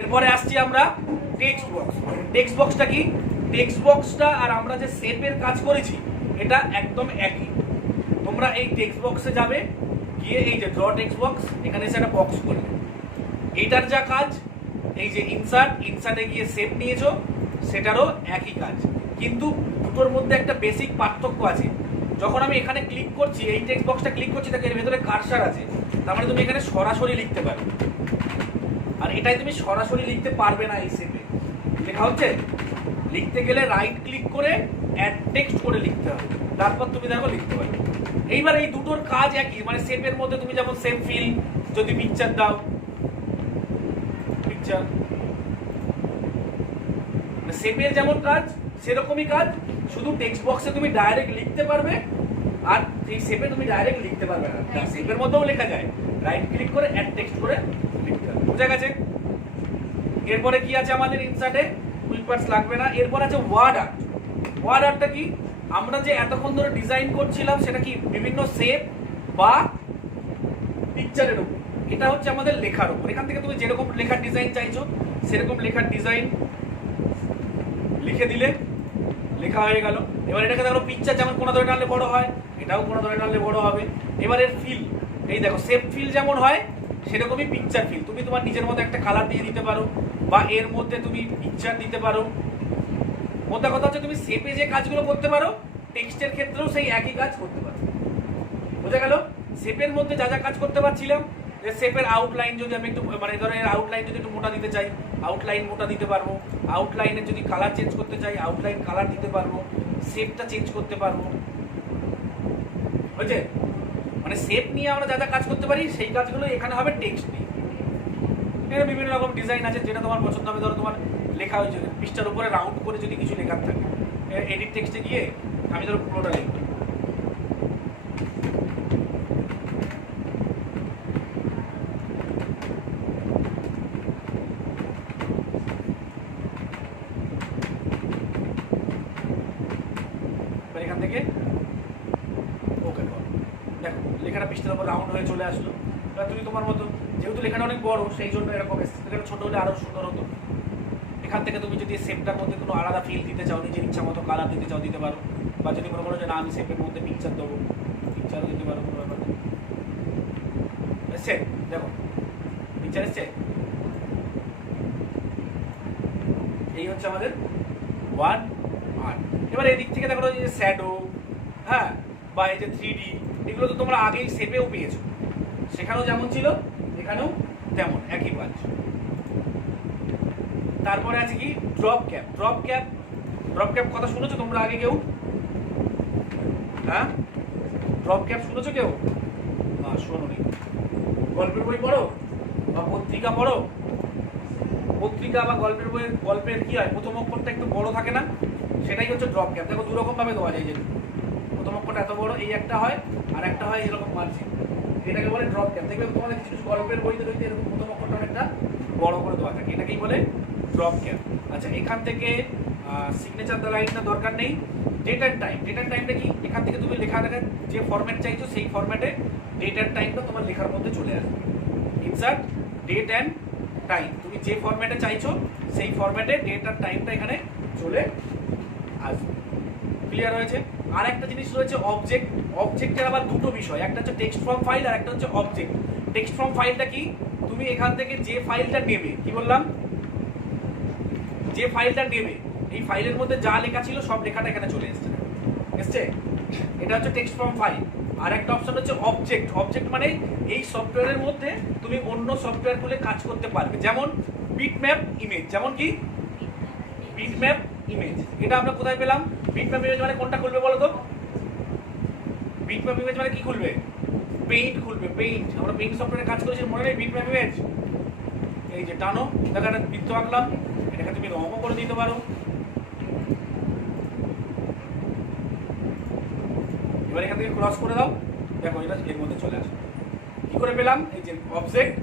এরপরে আসছি আমরা টেক্সট বক্স। টেক্সট বক্সটা কি? টেক্সট বক্সটা আর আমরা যে শেপের কাজ করেছি এটা একদম একই। তোমরা এই টেক্সট বক্সে যাবে, গিয়ে এই যে ড্র টেক্সট বক্স, এখানে এসে একটা বক্স করবে। এইটার যা কাজ, এই যে ইনসার্টে গিয়ে শেপ নিয়েছো, সেটারও একই কাজ, কিন্তু দুটোর মধ্যে একটা বেসিক পার্থক্য আছে। যখন আমি এখানে ক্লিক করছি, এই টেক্সট বক্সটা ক্লিক করছি, তাকে এর ভেতরে কার্সার আছে, তার মানে তুমি এখানে সরাসরি লিখতে পারবে। আর এটাই তুমি সরাসরি লিখতে পারবে না। এই শেপে লেখা হচ্ছে, লিখতে গেলে রাইট ক্লিক করে অ্যাড টেক্সট করে লিখতে হবে, তারপর তুমি দেখো লিখতে পারবে। এইবার এই দুটোর কাজ একই, মানে শেপের মধ্যে তুমি যেমন সেম ফিল, যদি পিকচার দাও, পিকচার শেপের যেমন কাজ সেরকমই কাজ, শুধু টেক্সট বক্সে তুমি ডাইরেক্ট লিখতে পারবে, আর এই শেপে তুমি ডাইরেক্ট লিখতে পারবে না। শেপের মধ্যেও লেখা যায়, রাইট ক্লিক করে অ্যাড টেক্সট করে লিখতে হবে। বুঝা গেছে? এরপরে কি আছে আমাদের ইনসার্টে? কুইক পার্টস লাগবে না। এরপর আছে ওয়ার্ড আর্ট। ওয়ার্ড আর্টটা কি? আমরা যে এতক্ষণ ধরে ডিজাইন করছিলাম সেটা কি বিভিন্ন শেপ বা পিকচারের উপর, এটা হচ্ছে আমাদের লেখার উপর। এখান থেকে তুমি যেরকম লেখার ডিজাইন চাইছো সেরকম লেখার ডিজাইন লিখে দিলে, লেখা হয়ে গেল। এবার এটাকে দেখো, পিকচার যেমন কোনো ধরে টানলে বড় হয়, এটাও কোনো ধরে টানলে বড় হবে। এবার এর ফিল, এই দেখো শেপ ফিল যেমন হয় সেরকমই পিকচার ফিল। তুমি তোমার নিজের মতো একটা কালার দিয়ে দিতে পারো, বা এর মধ্যে তুমি পিকচার দিতে পারো। মোদ্দা কথা হচ্ছে তুমি শেপে যে কাজগুলো করতে পারো, টেক্সটের ক্ষেত্রেও সেই একই কাজ করতে পারো। বোঝা গেল? শেপের মধ্যে যা যা কাজ করতে পারছিলাম, যে শেপের আউটলাইন যদি আমি একটু, মানে ধরো এর আউটলাইন যদি একটু মোটা দিতে চাই, আউটলাইন মোটা দিতে পারবো। আউটলাইনের যদি কালার চেঞ্জ করতে চাই, আউটলাইন কালার দিতে পারবো। শেপটা চেঞ্জ করতে পারবো। বুঝছে? মানে শেপ নিয়ে আমরা যা যা কাজ করতে পারি সেই কাজগুলো এখানে হবে টেক্সট নিয়ে। এখানে বিভিন্ন রকম ডিজাইন আছে, যেটা তোমার পছন্দ হবে। ধরো তোমার লেখা হয়েছে পৃষ্ঠার উপরে রাউন্ড করে যদি কিছু লেখার থাকে, এডিট টেক্সটে গিয়ে আমি ধরো পুরোটা লিখব। এখান থেকে ওকে কর, দেখো লেখাটা পৃষ্ঠার উপর রাউন্ড হয়ে চলে আসলো। এবার তুমি তোমার মতো, যেহেতু লেখাটা অনেক বড় সেই জন্য এরকম এসেছে, লেখাটা ছোট হলে আরো সুন্দর হতো। এখান থেকে তুমি যদি শেপটার মধ্যে কোনো আলাদা ফিল দিতে চাও, নিজের ইচ্ছা মতো কালার দিতে চাও, দিতে পারো। বা যদি মনে করো যে না আমি শেপের মধ্যে পিকচার দেবো, পিকচারও দিতে পারো, কোনো ব্যাপার নেই। এসছে? দেখো পিকচার এসছে। এই হচ্ছে আমাদের ওয়ার্ড আর্ট। এবার এই দিক থেকে দেখো যে শ্যাডো, হ্যাঁ, বা এই যে 3D, এগুলো তো তোমরা আগেই শেপেও পেয়েছো। সেখানেও যেমন ছিল এখানেও তেমন একই কাজ। তারপরে আছে কি drop cap. Drop cap, drop cap কথা শুনেছো তোমরা আগে কেউ? হ্যাঁ, ড্রপ ক্যাপ শুনেছো কেউ? না, শোনোনি। গল্পের বই পড়ো বা পত্রিকা পড়ো। পত্রিকা বা গল্পের বই, গল্পের কি হয়, প্রথম অক্ষরটা একটু বড় থাকে না, সেটাই হচ্ছে ড্রপ ক্যাপ। দেখো দুরকম ভাবে দেওয়া যায়, যে প্রথম অক্ষরটা এত বড়, এই একটা হয়, আর একটা হয় এরকম মার্জিন, এটাকে বলে ড্রপ ক্যাপ। দেখবে তোমাদের কিছু কিছু গল্পের বইতে দেখতে এরকম প্রথম অক্ষরটা অনেকটা বড় করে দেওয়া থাকে, এটাকেই বলে ড্রপ ক্যাপ। আচ্ছা, এখান থেকে সিগনেচার দ্য লাইনটা দরকার নেই। Date and time. Date and টাইমটা কি? এখান থেকে তুমি লেখাটাকে যে ফরম্যাট চাইছো সেই ফরম্যাটে ডেট অ্যান্ড টাইমটা তোমার লেখার মধ্যে চলে আসবে। ইনসার্ট ডেট অ্যান্ড টাইম, তুমি যে ফরম্যাটে চাইছো সেই ফরম্যাটে ডেট আর টাইমটা এখানে চলে আসবে। ক্লিয়ার হয়েছে? আর একটা জিনিস রয়েছে অবজেক্ট। অবজেক্টের আবার দুটো বিষয়, একটা হচ্ছে টেক্সট ফ্রম ফাইল আর একটা হচ্ছে অবজেক্ট। টেক্সট ফ্রম ফাইলটা কি? তুমি এখান থেকে যে ফাইলটা নেবে, কি বললাম, যে ফাইলটা নেবে এই ফাইলের মধ্যে যা লেখা ছিল সব লেখাটা এখানে চলে এসছে। এটা হচ্ছে টেক্সট ফ্রম ফাইল। আর একটা অপশন হচ্ছে অবজেক্ট। অবজেক্ট মানে এই সফটওয়্যারের মধ্যে তুমি অন্য সফটওয়্যার খুলে কাজ করতে পারবে, যেমন বিটম্যাপ ইমেজ। যেমন কি বিটম্যাপ ইমেজ, এটা আমরা কোথায় পেলাম? বিটম্যাপ ইমেজ মানে কোনটা খুলবে বলো তো? বিটম্যাপ ইমেজ মানে কি খুলবে? পেইন্ট খুলবে। পেইন্ট, আমরা পেইন্ট সফটওয়্যারে কাজ করেছি, মনে নেই? বিটম্যাপ ইমেজ, এই যে টানো, দেখো একটা বৃত্ত আঁকলাম, এটাকে তুমি রঙও করে দিতে পারো। এবার এখান থেকে ক্রস করে দাও, দেখো এটা এর মধ্যে চলে আসে। কি করে পেলাম? এই যে অবজেক্ট,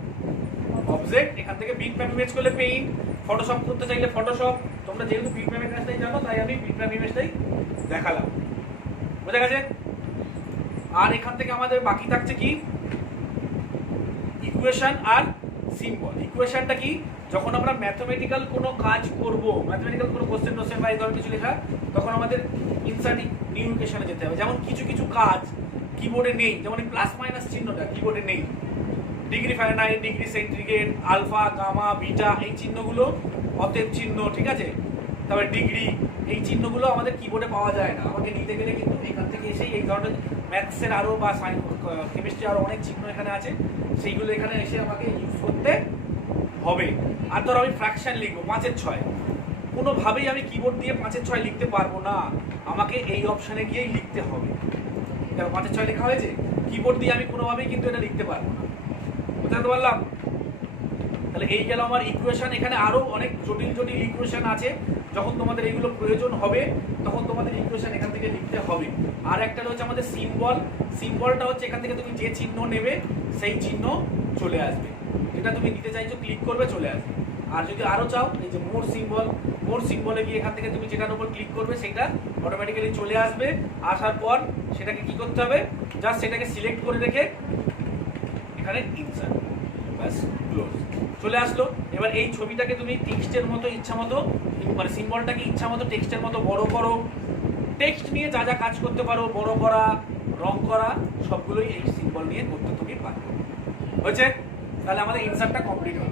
অবজেক্ট, এখান থেকে বিটম্যাপ ইমেজ করলে পেইন্ট, ফটোশপ করতে চাইলে ফটোশপ। তোমরা যেহেতু বিটম্যাপের কাজটাই জানো তাই আমি বিটম্যাপ ইমেজটাই দেখালাম। বোঝা গেছে? আর এখান থেকে আমাদের বাকি থাকছে কি ইকুয়েশন আর সিম্বল। ইকুয়েশনটা কি? যখন আমরা ম্যাথমেটিক্যাল কোনো কাজ করব, ম্যাথমেটিক্যাল কোনো কোশ্চেন টোশ্চেন বা এই ধরনের কিছু লেখা, তখন আমাদের ইনসার্ট নিউ ইকুয়েশনে যেতে হবে। যেমন কিছু কিছু কাজ কিবোর্ডে নেই, যেমন এই প্লাস মাইনাস চিহ্নটা কিবোর্ডে নেই। Degree Fahrenheit, degree centigrade, alpha, gamma, beta, এই চিহ্নগুলো, অতএব চিহ্ন, ঠিক আছে, তারপরে ডিগ্রি, এই চিহ্নগুলো আমাদের কিবোর্ডে পাওয়া যায় না। আমাকে নিতে গেলে কিন্তু এখান থেকে এসেই এই ধরনের ম্যাথসের আরও বা কেমিস্ট্রি আরও অনেক চিহ্ন এখানে আছে, সেইগুলো এখানে এসে আমাকে ইউজ করতে হবে। আর ধরো আমি ফ্র্যাকশন লিখবো 5/6, কোনোভাবেই আমি কিবোর্ড দিয়ে 5/6 লিখতে পারবো না, আমাকে এই অপশানে গিয়েই লিখতে হবে। দেখো 5/6 লেখা হয়েছে, কিবোর্ড দিয়ে আমি কোনোভাবেই কিন্তু এটা লিখতে পারবো না। বুঝতে পারলাম? তাহলে এই গেল আমার ইকুয়েশন। এখানে আরও অনেক জটিল জটিল ইকুয়েশন আছে, যখন তোমাদের এইগুলো প্রয়োজন হবে তখন তোমাদের ইকুয়েশন এখান থেকে লিখতে হবে। আর একটা রয়েছে আমাদের সিম্বল। সিম্বলটা হচ্ছে এখান থেকে তুমি যে চিহ্ন নেবে সেই চিহ্ন চলে আসবে, যেটা তুমি নিতে চাইছো ক্লিক করবে চলে আসবে। আর যদি আরও চাও, এই যে মোর সিম্বল, মোর সিম্বলে গিয়ে এখান থেকে তুমি যেটার উপর ক্লিক করবে সেটা অটোমেটিক্যালি চলে আসবে। আসার পর সেটাকে কি করতে হবে, জাস্ট সেটাকে সিলেক্ট করে রেখে এখানে ইনসার্ট, ব্যাস ক্লোজ, চলে আসলো। এবার এই ছবিটাকে তুমি টেক্সটের মতো ইচ্ছা মতো, মানে সিম্বলটাকে ইচ্ছা মতো টেক্সটের মতো বড় করো। টেক্সট নিয়ে যা যা কাজ করতে পারো, বড় করা, রং করা, সবগুলোই এই সিম্বল নিয়ে করতে তুমি পারো। হয়েছে? তাহলে আমাদের ইনসার্টটা কমপ্লিট হবে।